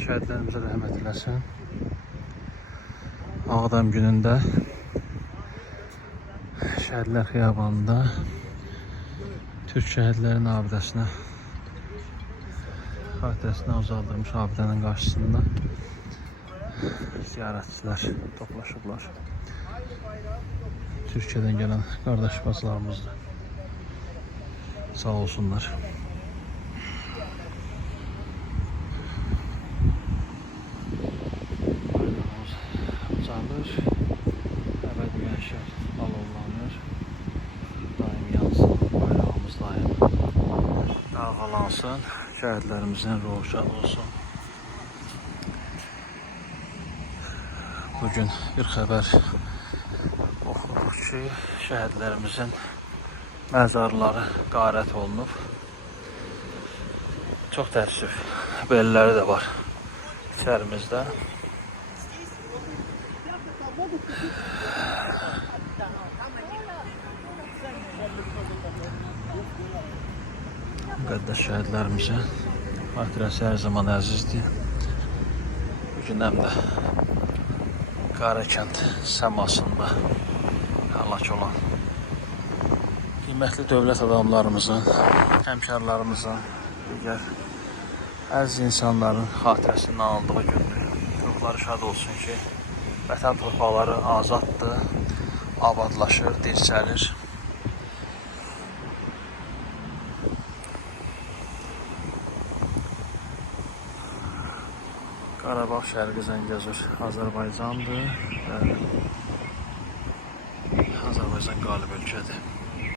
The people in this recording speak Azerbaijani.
Allah şəhidlərimizə rəhmət eləsin. Ağdam günündə Şəhidlər Xiyabanında Türk şəhidlərin abidəsinə xatirəsini uzaldılmış abidənin qarşısında ziyarətçilər toplaşıblar. Türkiyədən gələn qardaş bacılarımızdır. Sağ olsunlar. Bayrağımız ucalır. Əbədi məşəl alovlanır. Daim yansın. Bayrağımız daim dalğalansın. Şəhidlərimizin ruhu şad olsun. Bugün bir xəbər oxuduq ki, şəhidlərimizin məzarları qarət olunub. Çox təəssüf, belləri də var içərimizdə. Müqəddəs şəhidlərimizin xatirəsi hər zaman əzizdir. Bugün həm də Qarakənd səmasında həlak olan qiymətli dövlət adamlarımızın, həmkarlarımızın, digər əziz insanların xatirəsinin anıldığı gündür. Ruhları şad olsun ki, vətən torpaqları azaddır, abadlaşır, dirçəlir. Qarabağ Şərqi Zəngəzur Azərbaycandır və Azərbaycan qalib ölkədir.